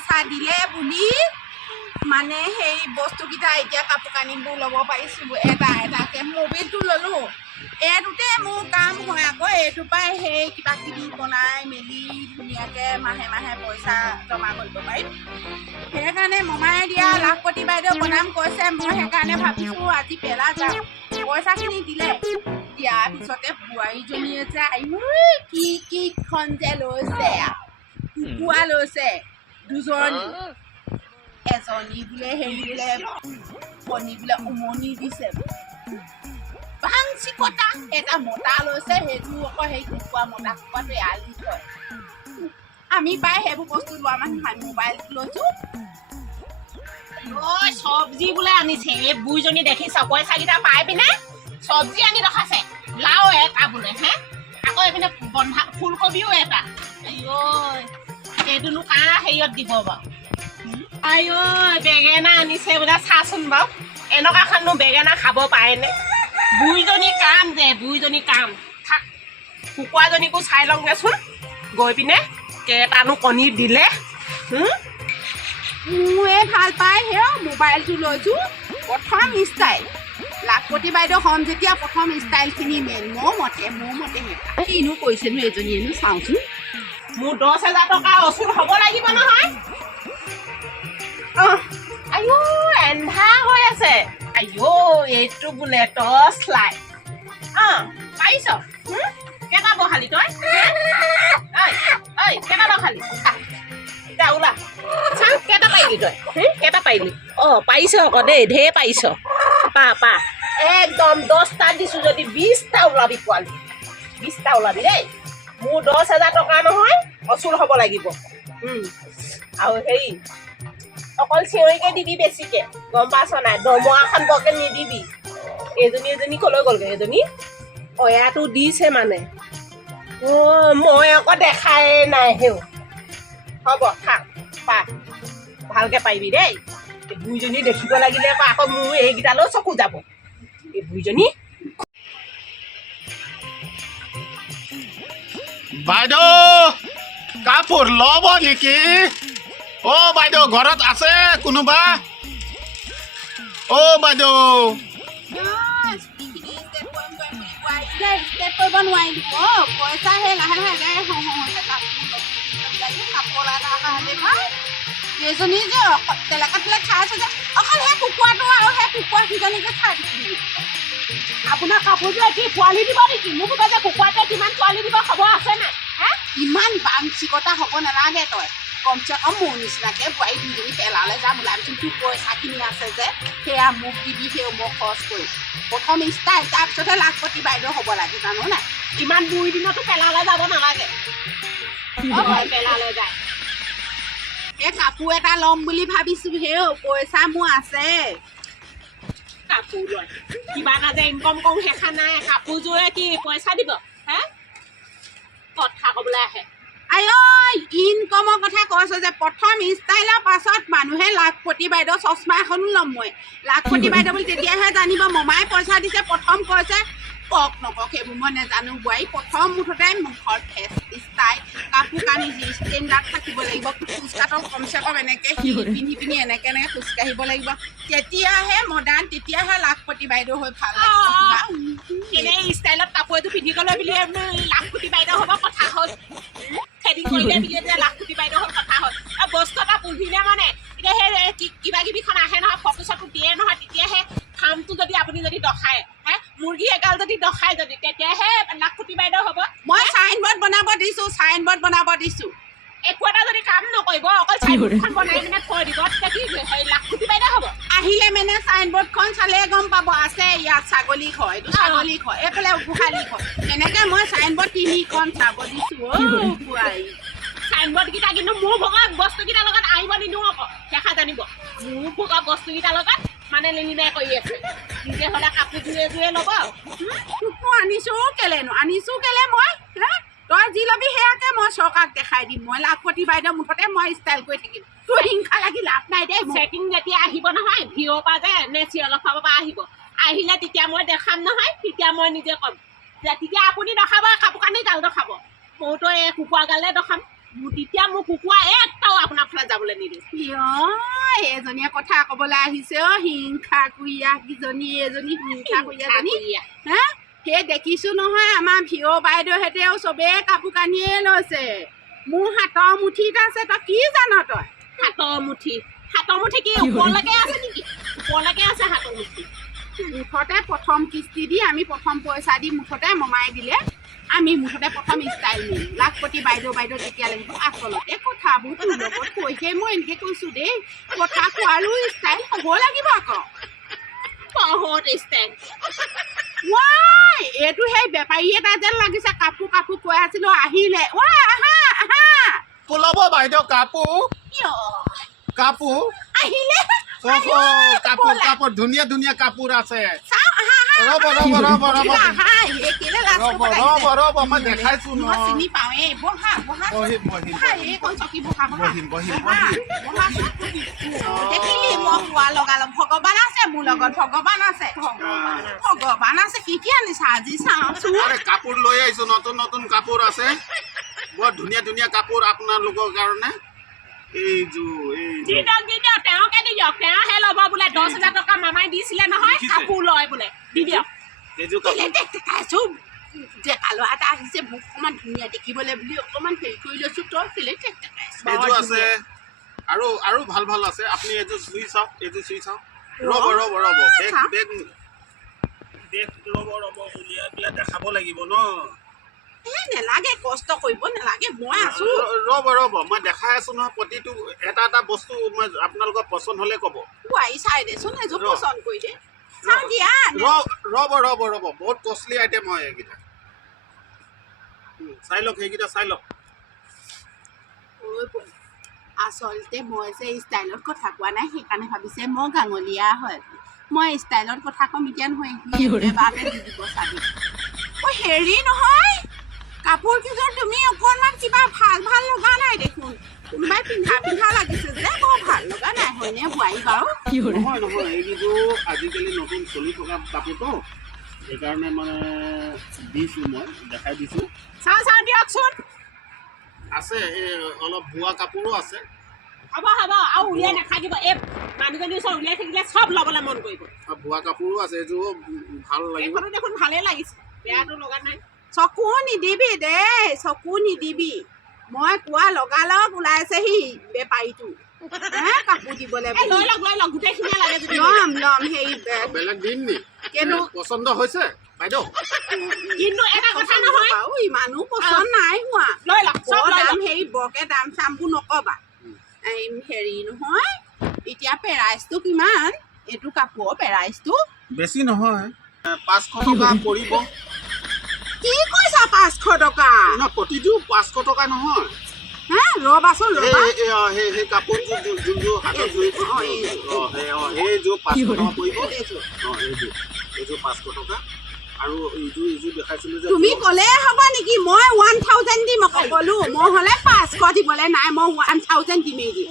পইচা দিলে বুলি মানে সেই বস্তুকেইটা এতিয়া কাপোৰ কানিবোৰ ল'ব পাৰিছোঁ এটা এটাকৈ মোবাইলটো ল'লোঁ এইটোতে মোৰ কাম হয় আকৌ এইটোৰ পৰাই সেই কিবা কিবি বনাই মেলি ধুনীয়াকৈ মাহে মাহে পইচা জমা কৰিব পাৰিম সেইকাৰণে মমায়ে দিয়া লাখপতি বাইদেউ বনাম কৈছে মই সেইকাৰণে ভাবিছোঁ আজি পেলা যাম পইচাখিনি দিলে দিয়াৰ পিছতে বোৱাৰীজনীয়ে যে কিখন যে লৈছে কুকুৰা লৈছে দুজনী এজনী বোলে হেৰি বোলে কণী বোলে উমনি দিছে বাংচি কটা এটা মতা লৈছে সেইটো আকৌ সেই কুকুৰা মতা কুকুৰাটো এৰাল দি থয় আমি পাই সেইবোৰ বস্তু লোৱা মানুহ মোবাইলটো লৈছোঁ চব্জি বোলে আনিছে এই বুঢ়ীজনী দেখিছ পইচাকেইটা পাই পিনে চব্জি আনি ৰখাইছে লাও এটা বোলে হে আকৌ এইপিনে বন্ধা ফুলকবিও এটা এইটোনো কাৰ হেৰিয়ত দিব বাৰু বেঙেনা আনিছে বোলে চাচোন বাৰু এনেকুৱাখননো বেঙেনা খাব পাৰেনে বুঢ়ীজনী কাম যে বুঢ়ীজনী কাম থাক কুকুৰাজনীকো চাই লওঁগেচোন গৈ পিনে কেইটানো কণী দিলে মোৰে ভাল পাই সেই মোবাইলটো লৈছোঁ প্ৰথম ষ্টাইল লাখপতি বাইদেউ হ'ম যেতিয়া প্ৰথম ষ্টাইলখিনি মেইন মোৰ মতে সেই কিনো কৈছেনো এজনীয়েনো চাওঁচোন মোৰ 10,000 টকা অচুল হ'ব লাগিব নহয় আইও এন্ধাৰ হৈ আছে আইও এইটো বোলে টৰ্চ লাইট পাৰিছ কেইটা বহালি তই কেইটা বহালি ওলা চাওঁ কেইটা পাৰিলি তই কেইটা পাৰিলি পাৰিছ আকৌ দেই ঢেৰ পাৰিছ পা একদম 10টা দিছোঁ যদি 20টা ওলাবি পোৱালি 20টা ওলাবি দেই মোৰ 10,000 টকা নহয় অচুল হ'ব লাগিব আৰু হেৰি অকল চিঞৰিকে দিবি বেছিকে গম পাইছ নাই দৰমহাখন বৰকে নিদিবি এজনী কলৈ গ'লগৈ এজনী অয়াটো দিছে মানে মই আকৌ দেখাই নাই হেও হ'ব থাক পা ভালকে পাৰিবি দেই এই বুঢ়ীজনী দেখিব লাগিলে আকৌ মোৰ এইকেইটালৈ চকু যাব এই বুঢ়ীজনী বাইদেউ কাপোৰ ল'ব নেকি বাইদেউ ঘৰত আছে কোনোবা বাইদেউ ষ্টেপ কৰিব নোৱাৰিলোঁ পইচা সেই লাহে লাহে কাপোৰ এটা কাৰণে এইজনী যে তেলেকাত খাই আছে যে অকল সেই কুকুৰাটো আৰু সেই কুকুৰা সিজনীকে খাই দিছোঁ আপোনাৰ কাপোৰযোৰে কি পোৱালি দিব নেকি মোক যে কুকুৰাটোৱে কিমান পোৱালি দিব খবৰ আছে নাই ইমান বাংচিকতা হ'ব নালাগে তই কমচে কম মোৰ নিচিনাকৈ বোৱাৰী দুজনী পেলালে যাম ওলাবিচোন তোৰ পইচাখিনি আছে যে সেয়া মোক দিবি সেই মই খৰচ কৰি প্ৰথম ষ্টাইল তাৰপিছতহে লাখপতি বাইদেউ হ'ব লাগে জানো নাই ইমান 2 দিনতো পেলালে যাব নালাগে পেলালে যায় এই কাপোৰ এটা ল'ম বুলি ভাবিছোঁ সেই পইচা মোৰ আছে কাপোৰ লয় কিবা এটা যে ইনকম কৰোঁ সেইখা নাই কাপোৰযোৰে কি পইচা দিব কথা ক'বলৈ আহে ইনকমৰ কথা কৈছ যে প্ৰথম ষ্টাইলৰ পাছত মানুহে লাখপতি বাইদেউ চশমা এখনো ল'ম মই লাখপতি বাইদেউ বুলি তেতিয়াহে জানিব মমাই পইচা দিছে প্ৰথম কৈছে কওক নকওক সেইবোৰ মই নাজানো বোৱাৰী প্ৰথম মুঠতে মুখৰ ফেচ ষ্টাইল কাপোৰ কানি যি ষ্টেণ্ডাৰ্ড থাকিব লাগিব খোজকাঢ়ক কমচে কম এনেকৈ পিন্ধি পিনি এনেকৈ খোজকাঢ়িব লাগিব তেতিয়াহে মডাৰ্ণ তেতিয়াহে লাখপতি বাইদেউ হৈ ভাল লাগিব এনেই ষ্টাইলত কাপোৰ এযোৰ পিন্ধি গ'লে বুলি লাখপতি বাইদেউ হ'ব কথা হ'ল থ্ৰেডিং কৰিলে বুলি লাখপতি বাইদেউ হ'ল কথা হ'ল আৰু বস্তু এটা পুহিলে মানে এতিয়া সেই কিবা কিবিখন আহে নহয় ফটো চটো দিয়ে নহয় তেতিয়াহে ফাৰ্মটো যদি আপুনি যদি দখায় মুৰ্গী এগাল যদি দখায় যদি তেতিয়াহে লাখপতি বাইদেউ হ'ব মই চাইনবোৰ্ড বনাব দিছোঁ একো এটা যদি কাম নকৰিব অকল চাইনবোৰ্ডখন বনাই পিনে থৈ দিব তেতিয়া কি লাখপতি বাইদেউ হ'ব আহিলে মানে চাইনবোৰ্ডখন চালে গম পাব আছে ইয়াত ছাগলী ঘৰ এইটো ছাগলী ঘৰ এইফালে গোহালি ঘৰ এনেকৈ মই চাইনবোৰ্ড 3খন চাব দিছোঁ বোৱাৰী চাইনবোৰ্ডকেইটা কিন্তু মোৰ ভগা বস্তুকেইটাৰ লগত আহিব নিদিওঁ আকৌ দেখা জানিব মোৰ ভগা বস্তুকেইটাৰ লগত মানে লেনিনাই কৰি আছে নিজে হ'লে কাপোৰযোৰে ল'ব তোকনো আনিছোঁ কেলে মই তই যি ল'বি সেয়াকে মই চৰকাৰক দেখাই দিম মই লাখপতি বাইদেউ মুঠতে মই ষ্টাইল কৰি থাকিম তোৰ হিংসা লাগি লাভ নাই দেই চেকিং যেতিয়া আহিব নহয় ভিঅ'ৰ পৰা যে নে চিৰিয়েলৰ পৰা আহিলে তেতিয়া মই দেখাম নহয় তেতিয়া মই নিজে ক'ম তেতিয়া আপুনি দেখাব কাপোৰ কানি গাল দেখাব মইতো এই কুকুৰা গালে দেখাম তেতিয়া মোৰ কুকুৰা একটাও আপোনাৰ ফালে যাবলৈ নিদিওঁ এজনীয়ে কথা ক'বলৈ আহিছে হিংসা কুইয়া কিজনী এজনী হিংসা কুইয়াজনী হা সেই দেখিছোঁ নহয় আমাৰ ভিঅ' বাইদেউহেঁতেও চবেই কাপোৰ কানিয়ে লৈছে মোৰ হাতৰ মুঠিত আছে তই কি জান তই হাতৰ মুঠি কি ওপৰলৈকে আছে নেকি ওপৰলৈকে আছে হাতৰ মুঠি মুঠতে প্ৰথম কিস্তি দি আমি প্ৰথম পইচা দি মুঠতে মমাই দিলে আমি মুঠতে প্ৰথম ষ্টাইল নিম লাখপতি বাইদেউ তেতিয়া লাগিব আচলতে কথাবোৰ তোৰ লগত কৈছে মই এনেকৈ কৈছোঁ দেই কথা কোৱাৰো ষ্টাইল হ'ব লাগিব আকৌ বহুত ষ্টাইল এইটো সেই বেপাৰী এটা যেন লাগিছে কাপোৰ কৈ আছিলোঁ আহিলে আহা ল'ব বাইদেউ কাপোৰ আহিলে কাপোৰ ধুনীয়া কাপোৰ আছে ৰ'ব মই দেখাইছো মই চিনি পাওঁৱে বহা দেখিলি মই কোৱা লগালগ ভগৱান আছে মোৰ লগত ভগৱান আছে কি আনিছা আজি চাওঁচোন কাপোৰ লৈ আহিছো নতুন কাপোৰ আছে বৰ ধুনীয়া কাপোৰ আপোনালোকৰ কাৰণে তেওঁকে দি দিয়ক তেওঁহে ল'ব বোলে 10,000 টকা মামাই দিছিলে নহয় কাপোৰ লয় বোলে দি দিয়ক ডেকা ল'ৰা এটা আহিছে মোক অকণমান ধুনীয়া দেখিবলৈ বুলি অকণমান হেৰি কৰি লৈছোঁ তই কেলে এইযোৰ আছে আৰু ভাল আছে আপুনি এইযোৰ চুই চাওক ৰ'ব উলিয়াই পেলাই দেখাব লাগিব ন নেলাগে কষ্ট কৰিব নেলাগে মই আছোঁ ৰ'ব মই দেখাই আছো নহয় প্ৰতিটো এটা বস্তু মই আপোনালোকৰ পচন্দ হ'লে ক'ব আহি চাই দেচোন এযোৰ পচন্দ কৰি দে চাওঁ দিয়া ৰ'ব বহুত কষ্টলি আইটেম হয় এইকেইটা চাই লওক সেইকেইটা চাই লওক আচলতে মই যে ষ্টাইলত কথা কোৱা নাই সেইকাৰণে ভাবিছে মই গাঙলীয়া হয় মই ষ্টাইলত কথা ক'ম এতিয়া নহয় এবাৰতে দি দিব চাবি হেৰি নহয় কাপোৰ কেইযোৰ তুমি অকণমান কিবা ভাল লগা নাই দেখোন কোনোবাই পিন্ধা লাগিছে যে বৰ ভাল লগা নাই হয়নে বোৱাৰী বাৰু নহয় এইকেইযোৰ আজিকালি নতুন চলি থকা কাপোৰটো সেইকাৰণে মানে দিছোঁ মই দেখাই দিছোঁ চাওঁ দিয়কচোন আছে এই অলপ বোৱা কাপোৰো আছে হ'ব আৰু উলিয়াই নাথাকিব এই মানুহজনী ওচৰত উলিয়াই থাকিলে চব ল'বলৈ মন কৰিব বোৱা কাপোৰো আছে এইযোৰ ভাল লাগিব এইখনো দেখোন ভালেই লাগিছে বেয়াটো লগা নাই চকু নিদিবি দেই চকু নিদিবি মই কোৱা লগালগ ওলাইছেহি বেপাৰীটো কাপোৰ দিবলৈ লৈ লওক গোটেইখিনিয়ে লাগে যদি ল'ম হেৰি বেলেগ দিম নি কিন্তু পচন্দ হৈছে বাইদেউ কিন্তু এটা কথা নহয় ইমানো পচন্দ নাই হোৱা লৈ লওক চব লৈ দাম লওক হেৰি বৰকে দাম চামবোৰ নকবা হেৰি নহয় এতিয়া পেৰাইজটো কিমান এইটো কাপোৰৰ পেৰাইজটো বেছি নহয় 500 টকা পৰিব কি কৈছা 500 টকা প্ৰতিটো 500 টকা নহয় ৰ'বাচোন সেই কাপোৰযোৰ যোনযোৰ হাতত ধৰিছোঁ সেইযোৰ 500 টকা পৰিব এইযোৰ 500 টকা আৰু এইযোৰ দেখাইছিলোঁ যে তুমি ক'লে হ'ব নেকি মই 1000 দিম আকৌ ক'লো মই হ'লে 500 দিবলৈ নাই মই 1000 দিমেই দিম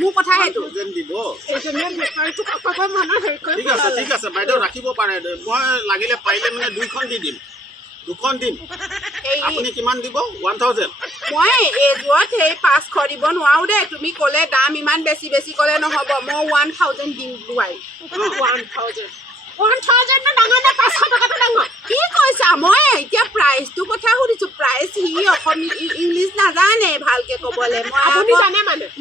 মোৰ কথা সেইটো দিব ঠিক আছে বাইদেউ ৰাখিব পাৰে মই লাগিলে পাৰিলে মানে 2খন দি দিম 2খন দিম আপুনি কিমান দিব 1000 মই এইযোৰত সেই 500 দিব নোৱাৰো দেই তুমি ক'লে দাম ইমান বেছি ক'লে নহ'ব মই 1000 দিম বোৱাৰী 1000 ডাঙৰ নে 500 টকাটো ডাঙৰ কি কৈছা মই এতিয়া প্ৰাইচটো কথা সুধিছোঁ প্ৰাইচ সি অসমীয়া ইংলিছ নাজানে ভালকে ক'বলৈ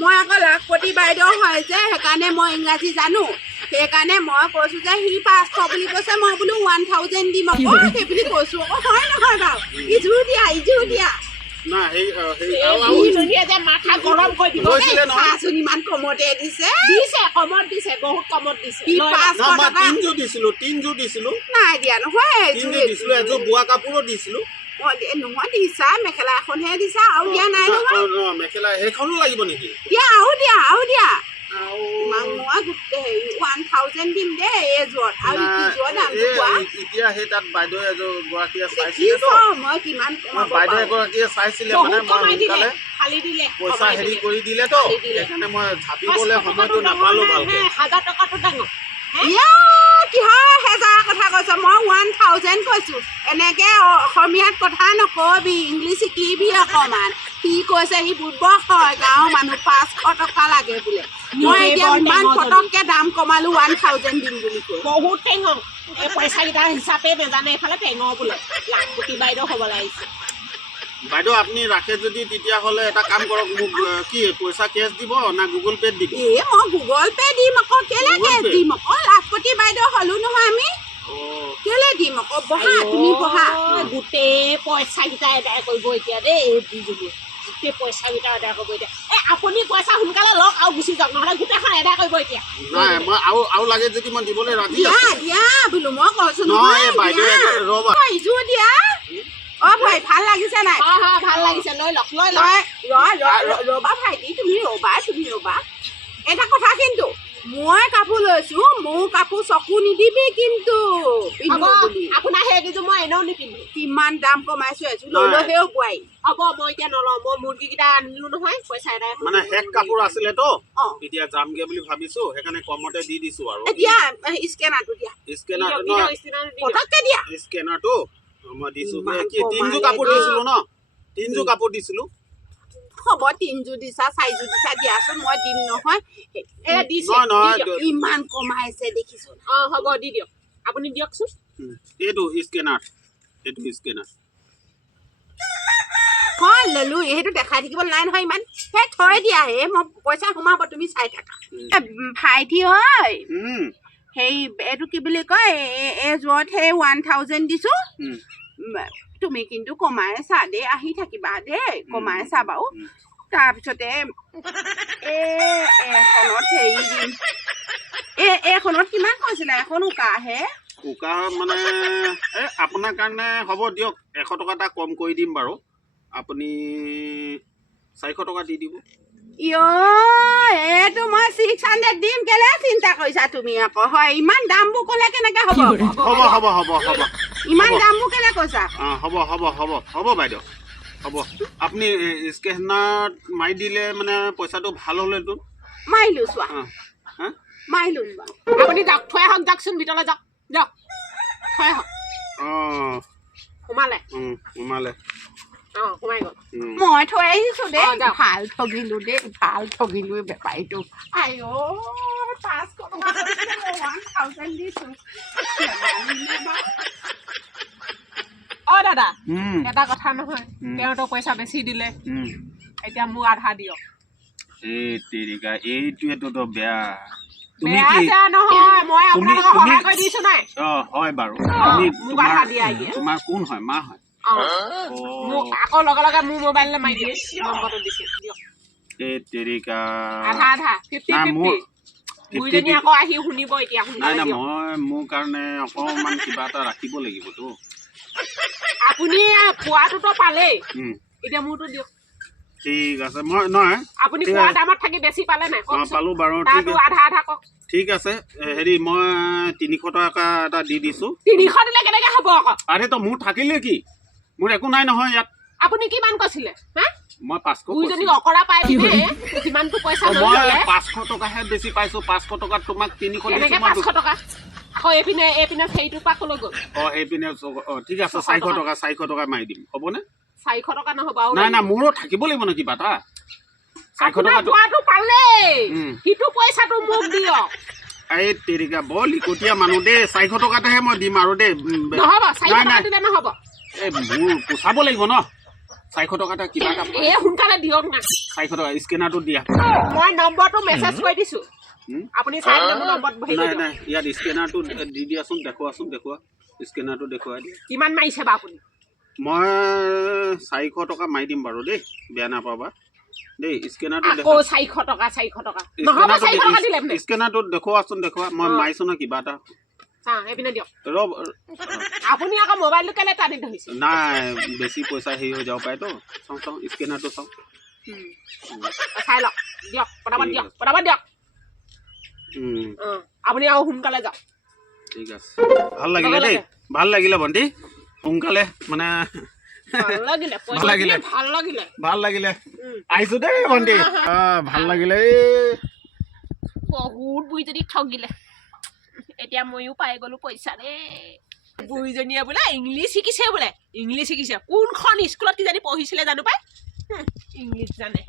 মই আকৌ লাখপতি বাইদেউ হয় যে সেইকাৰণে মই ইংৰাজী জানো সেইকাৰণে মই কৈছোঁ যে সি 500 বুলি কৈছে মই বোলো 1000 দিম আকৌ সেই বুলি কৈছোঁ আকৌ হয় নহয় বাৰু ইযোৰ দিয়া মাথা গৰম কৰি দিব ইমান কমতে দিছে কমত দিছে বহুত কমত দিছে তিনযোৰ দিছিলোঁ নাই দিয়া নহয় এযোৰ বোৱা কাপোৰো দিছিলোঁ নহয় দিছা মেখেলা এখনহে দিছা আৰু দিয়া নাই নহয় মেখেলা সেইখনো লাগিব নেকি দিয়া আৰু দিয়া মই গোটেই 1000 দিম দেই এইযোৰত আৰু ইযোৰ দামটো কোৱা এতিয়া সেই তাত বাইদেউ এগৰাকীয়ে মই কিমান বাইদেউ এগৰাকীয়ে চাইছিলে মানে মই সোনকালে পইচা হেৰি কৰি দিলে তো সেইকাৰণে মই ঝাপিবলৈ সময়টো নাপালোঁ ভালকৈ 1000 টকাটো ডাঙৰ কিহৰ হেজাৰ কথা কৈছ মই 1000 কৈছোঁ এনেকৈ অসমীয়াত কথা নকবি ইংলিছ শিকিবি অকণমান সি কৈছে সি বুৰ্বক হয় গাঁৱৰ মানুহ 500 টকা লাগে বোলে মই এতিয়া ইমান ফটককে দাম কমালো 1000 দিম বুলি কৈ বহুত টেঙৰ এই পইচাকেইটাৰ হিচাপে নাজানে এইফালে টেঙৰ বোলে লাখপতি বাইদেউ হ'ব লাগিছে বাইদেউ আপুনি ৰাখে যদি তেতিয়াহ'লে এটা কাম কৰক মোক কি পইচা কেছ দিব না গুগল পে'ত দিব মই গুগল পে' দিম আকৌ কেলে কেছ দিম আকৌ লাখপতি বাইদেউ হ'লো নহয় আমি কেলে দিম আকৌ বহা তুমি বহা গোটেই পইচাকেইটা এদায় কৰিব এতিয়া দেই এই দুজনী গোটেই পইচাকেইটা এদায় কৰিব এতিয়া এই আপুনি পইচা সোনকালে লওক আৰু গুচি যাওক নহ'লে গোটেইখন এদায় কৰিব এতিয়া নাই মই আৰু লাগে যদি মই দিবলৈ ৰাজি দিয়া দিয়া বোলো মই কৈছোঁ নহয় বাইদেউ ৰ'বা ইযোৰ দিয়া ভাই ভাল লাগিছে নাই হয় ভাল লাগিছে লৈ লওক ৰ'বা ভাইটি তুমি ৰ'বা এটা কথা কিন্তু মই কাপোৰ লৈছো মোৰ কাপোৰ চকু নিদিবি কিন্তু আপোনাৰ সেইকেইযোৰ মই এনেও নিপিন্ধো কিমান দাম কমাইছো এযোৰ ললেও বোৱাৰী হ'ব মই এতিয়া নলওঁ মই মুৰ্গীকেইটা আনিলো নহয় পইচা এদায় মানে শেষ কাপোৰ আছিলেতো এতিয়া যামগে বুলি ভাবিছো সেইকাৰণে কমতে দি দিছো আৰু এতিয়া স্কেনাৰটো দিয়া পটককে দিয়া স্কেনাৰটো মই দিছো কি 3যোৰ কাপোৰ দিছিলো ন 3যোৰ কাপোৰ দিছিলো হ'ব 3যোৰ দিছা 4যোৰ দিছা দিয়াচোন মই দিম নহয় ইমান কমাইছে দেখিছো হ'ব দি দিয়ক আপুনি দিয়কচোন এইটো স্কেনাৰ হয় ললো সেইটো দেখাই থাকিব নাই নহয় ইমান সেই থৈ দিয়া হে মই পইচা সোমাব তুমি চাই থাকা ভাইটি হয় সেই এইটো কি বুলি কয় এযোৰত সেই 1000 দিছো তুমি কিন্তু কমাইছা দেই আহি থাকিবা দেই কমাইছা বাৰু তাৰপিছতে এখনত হেৰি দিম এইখনত কিমান কৈছিলে এখন উকাহে মানে আপোনাৰ কাৰণে হ'ব দিয়ক 100 টকা এটা কম কৰি দিম বাৰু আপুনি 400 টকা দি দিব এইটো মই 600 দিম কেলে চিন্তা কৰিছা তুমি আকৌ হয় ইমান দামবোৰ ক'লে কেনেকে হ'ব ইমান দামবোৰ কেলে কৈছা হ'ব বাইদেউ হ'ব আপুনি স্কেনাৰত মাৰি দিলে মানে পইচাটো ভাল হ'লেতো মাৰিলো চোৱা আপুনি যাওক থৈ আহক যাওকচোন ভিতৰলৈ যাওক থৈ আহক সোমালে সোমাই গ'ল মই থৈ আহিছো দেই ভাল ঠগিলো বেপাৰীটো আইঅ 500 টকা 1000 দিছো দাদা এটা কথা নহয় তেওঁতো পইচা বেছি দিলে এতিয়া মোক আধা দিয়ক এইটোৱেতো বেয়া তোমাৰ কোন হয় মা হয় আকৌ লগে লগে মোৰ মোবাইললৈ মাৰি দিয়ে নম্বৰটো দিছে বুঢ়ীজনী আকৌ আহি শুনিব এতিয়া নাই মই মোৰ কাৰণে অকণমান কিবা এটা ৰাখিব লাগিবতো আপুনি পোৱাটোতো পালেই এতিয়া মোৰতো দিয়ক ঠিক আছে মই নহয় আপুনি পোৱা দামত থাকি বেছি পালে নাই পালো বাৰু আধা কওক ঠিক আছে হেৰি মই 300 টকা এটা দি দিছো 300 দিলে কেনেকে হ'ব আকৌ আৰে তো মোৰ থাকিলে কি মোৰ একো নাই নহয় ইয়াত আপুনি কিমান কৈছিলে মই 500 বুঢ়ীজনীক অকৰা পাই পিনে যিমানটো পইচা লৈ ল'লে 500 টকাহে বেছি পাইছো 500 টকাত তোমাক 300 কেনেকে 500 টকা আকৌ এইপিনে সেইটো পাক লৈ গ'ল সেইপিনে ঠিক আছে 400 টকা মাৰি দিম হ'বনে 400 টকা নহ'ব নাই মোৰো থাকিব লাগিব ন কিবা এটা 400 টকা পোৱাটো পালেই সিটো পইচাটো মোক দিয়ক এই তেৰিকা বৰ লিকটীয়া মানুহ দেই 400 টকাতেহে মই দিম আৰু দেই নহ'ব 400 টকা দিলে নহ'ব মোৰ পোচাব লাগিব ন 400 টকা এটা কিবা এটা সোনকালে দিয়ক না 400 টকা স্কেনাৰটো দিয়া মই নম্বৰটো মেছেজ কৰি দিছো আপুনি চাই ল'ব নম্বৰটো নাই ইয়াত স্কেনাৰটো দি দিয়াচোন দেখুৱা স্কেনাৰটো দেখুৱাই দিয়া কিমান মাৰিছে বা আপুনি মই 400 টকা মাৰি দিম বাৰু দেই বেয়া নাপাবা দেই স্কেনাৰটো আকৌ 400 টকা নহ'ব 400 টকা দিলে স্কেনাৰটো দেখুৱাচোন মই মাৰিছো ন কিবা এটা এইপিনে দিয়ক আপুনি আকৌ মোবাইলটো কেলে টানি ধৰিছে নাই বেছি পইচা হেৰি হৈ যাব পাৰেতো চাওঁ স্কেনাৰটো চাওঁ চাই লওক দিয়ক পটাপট দিয়ক আপুনি আৰু সোনকালে যাওক ঠিক আছে ভাল লাগিলে ভণ্টি সোনকালে মানে ভাল লাগিলে আহিছো দেই ভণ্টি ভাল লাগিলে বহুত বুঢ়ীজনী ঠগিলে এতিয়া ময়ো পাই গ'লো পইচা দেই বুঢ়ীজনীয়ে বোলে ইংলিছ শিকিছে কোনখন স্কুলত কিজানি পঢ়িছিলে জানো পাই ইংলিছ জানে